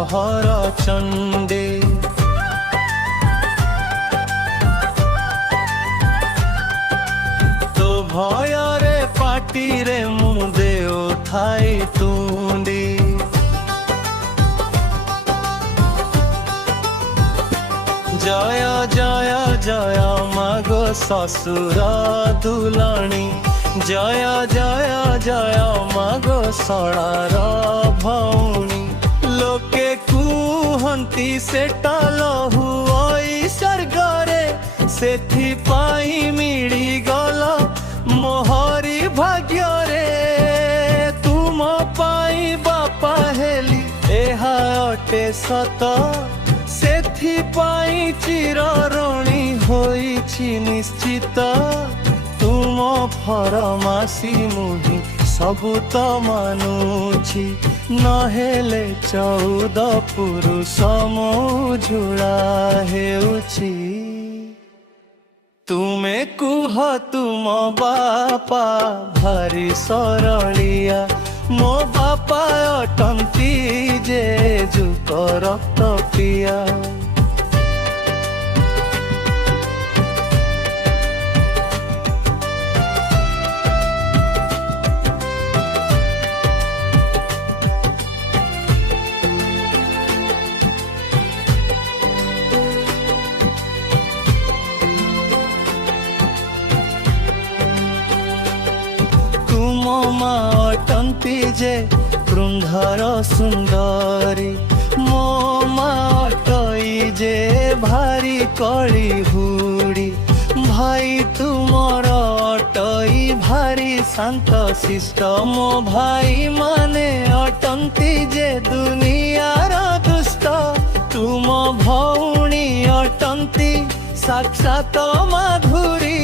ପ୍ରହର ଚଣ୍ଡେ। ତୋ ଭୟରେ ପାଟିରେ ମୁଁ ଦେଉଥାଇ ତୁଣ୍ଡି। ଜୟ ଜୟ ଜୟ ମାଗୋ ଶ୍ୱଶୁର ଦୁଲଣୀ। ଜୟ ଜୟ ଜୟ ମାଗୋ ଶଳାର ଭଉଣୀ। ଲୋକେ କୁହନ୍ତି ସେଟା ଲହୁ ଐଶ୍ୱର୍ଗରେ, ସେଥିପାଇଁ ମିଳିଗଲ ମୋହରି ଭାଗ୍ୟରେ। ତୁମ ପାଇଁ ବାପା ହେଲି ଏହା ଅଟେ ସତ, ସେଥିପାଇଁ ଚିରଋଣୀ ହୋଇଛି ନିଶ୍ଚିତ। ତୁମ ଫରମାସି ମୁହିଁ ସବୁ ତ ମାନୁଛି, ନହେଲେ 14 ପୁରୁଷ ମୋ ଝୁଳା ହେଉଛି। ତୁମେ କୁହ ତୁମ ବାପା ଭାରି ସରଳିଆ, ମୋ ବାପା ଅଟନ୍ତି ଯେ ଯୁକ ରକ୍ତ ପିଆ। ମା ଅଟନ୍ତି ଯେ ବୃନ୍ଧର ସୁନ୍ଦରୀ, ମୋ ମା ଅଟଇ ଯେ ଭାରି କଳି ହୁଡ଼ି। ଭାଇ ତୁମର ଅଟଇ ଭାରି ଶାନ୍ତ ଶିଷ୍ଟ, ମୋ ଭାଇ ମାନେ ଅଟନ୍ତି ଯେ ଦୁନିଆର ଦୁଷ୍ଟ। ତୁମ ଭଉଣୀ ଅଟନ୍ତି ସାକ୍ଷାତ ମାଧୁରୀ,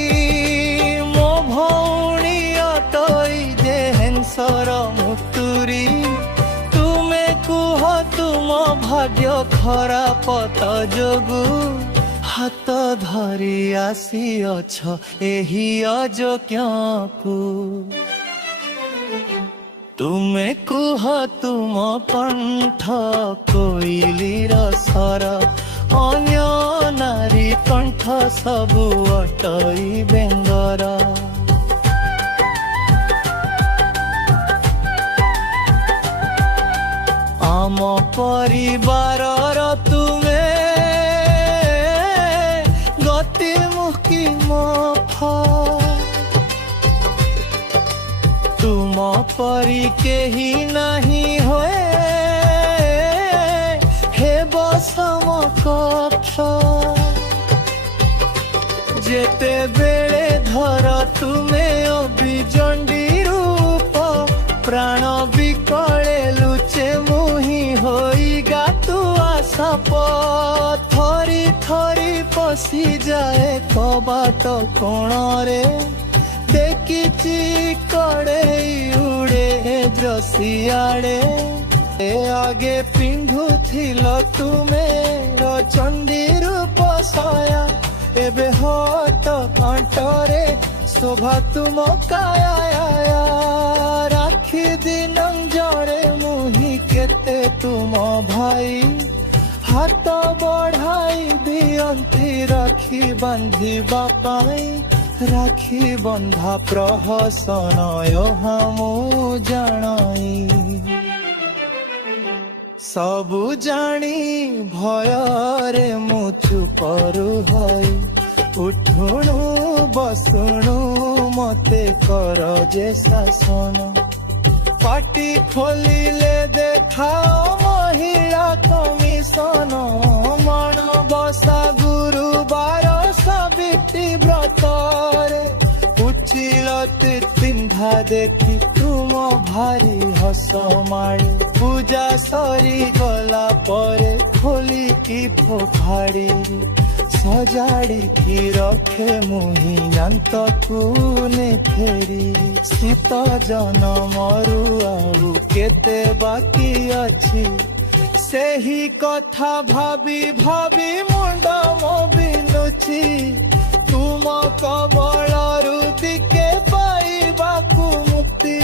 ମୋ ଭଉଣୀ ଅଟଇ ଯେ ହେଂସର ମୁତୁରୀ। ତୁମେ କୁହ ତୁମ ଭାଗ୍ୟ ଖରାପ ତ ଯୋଗୁ, ହାତ ଧରି ଆସିଅଛ ଏହି ଅଯୋଗ୍ୟକୁ। ତୁମେ କୁହ ତୁମ କଣ୍ଠ କୋଇଲିର ସ୍ୱର, ଅନ୍ୟ ନାରୀ କଣ୍ଠ ସବୁ ଅଟଇ ବେଙ୍ଗର। ଆମ ପରିବାରର ତୁମେ ଗତିମୁଖୀ ମଫ, ତୁମ ପରି କେହି ନାହିଁ ହୋଏ ହେବ ସମକକ୍ଷ। ଯେତେବେଳେ ଧର ତୁମେ ଅବିଜଣ୍ଡି ରୂପ, ପ୍ରାଣ ବିକଳେ ଲୁଚେ ମୁହିଁ ହୋଇ ଗାତୁଆ ସାପ। ଥରି ଥରି ପଶିଯାଏ କବାଟ କୋଣରେ, ଦେଖିଛି କଡ଼େଇ ଉଡ଼େ ଦ୍ରସିଆଡ଼େ। ଏ ଆଗେ ପିନ୍ଧୁଥିଲ ତୁମେ ଚଣ୍ଡୀ ରୂପ ସୟା, ଏବେ ହଟ କଣ୍ଠରେ ଶୋଭା ତୁମ କାୟା। ରାକ୍ଷୀ ଦିନ ଜଣେ ମୁହିଁ କେତେ ତୁମ ଭାଇ, ହାତ ବଢ଼ାଇ ଦିଅନ୍ତି ରାକ୍ଷୀ ବାନ୍ଧିବା ପାଇଁ। ରାକ୍ଷୀ ବନ୍ଧା ପ୍ରହସନ ଏହା ମୁଁ ଜଣାଇ, ସବୁ ଜାଣି ଭୟରେ ମୁଁ ଚୁପ ରୁହଇ। ଉଠୁଣୁ ବସୁଣୁ ମତେ କର ଯେ ଶାସନ, ପାଟି ଖୋଲିଲେ ଦେଖାଅ ମହିଳା କମିଶନ। ମାଣବସା ଗୁରୁବାର ସାବିତ୍ରୀ ବ୍ରତରେ, ଉଚିଲତି ପିନ୍ଧା ଦେଖି ତୁମ ଭାରି ହସ ମାଡ଼େ। ପୂଜା ସରିଗଲା ପରେ ଖୋଲିକି ଫୋପାଡ଼ି, ସଜାଡ଼ିକି ରଖେ ମୁହିଁ ଯାନ୍ତକୁ ନେଫେରି। ଶୀତ ଜନମରୁ ଆଉ କେତେ ବାକି ଅଛି, ସେହି କଥା ଭାବି ଭାବି ମୁଣ୍ଡ ମୋ ବିନ୍ଧୁଛି। ତୁମ କବଳରୁ ଟିକେ ପାଇବାକୁ ମୁକ୍ତି,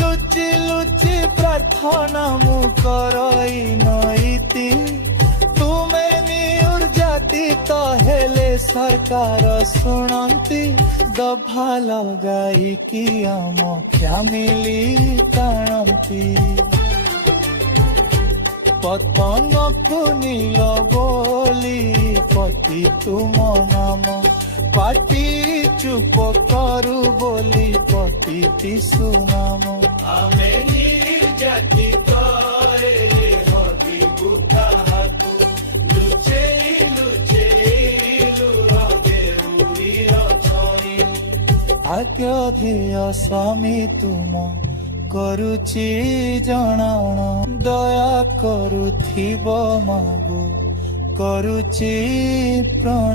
ଲୁଚି ଲୁଚି ପ୍ରାର୍ଥନା ମୁଁ କରଇ ନଇ। ଶାନ୍ତି ତୁମେ ନିର୍ଯାତିତ ହେଲେ ସରକାର ଶୁଣନ୍ତି ଦଫା ଲଗାଇକି ଆମ ଫ୍ୟାମିଲି ଟାଣନ୍ତି ପତନକୁ ନୀଳ ବୋଲି ପତି ତୁମ ନାମ ପାଟି ଚୁପ କରୁ ବୋଲି ପତି ସୁନାମ ଆମେ ନିର୍ଯାତିତ ହବିବୁ ତାହାକୁ ଲୁଚେଇ ଲୁଚେଇଲୁ ଦେଉରୀର ଛଇ ଆଜ୍ଞା ସ୍ୱାମୀ ତୁମ କରୁଛି ଜଣାଣ ଦୟା କରୁଥିବ ମାଗୁ କରୁଛି ପ୍ରଣାମ।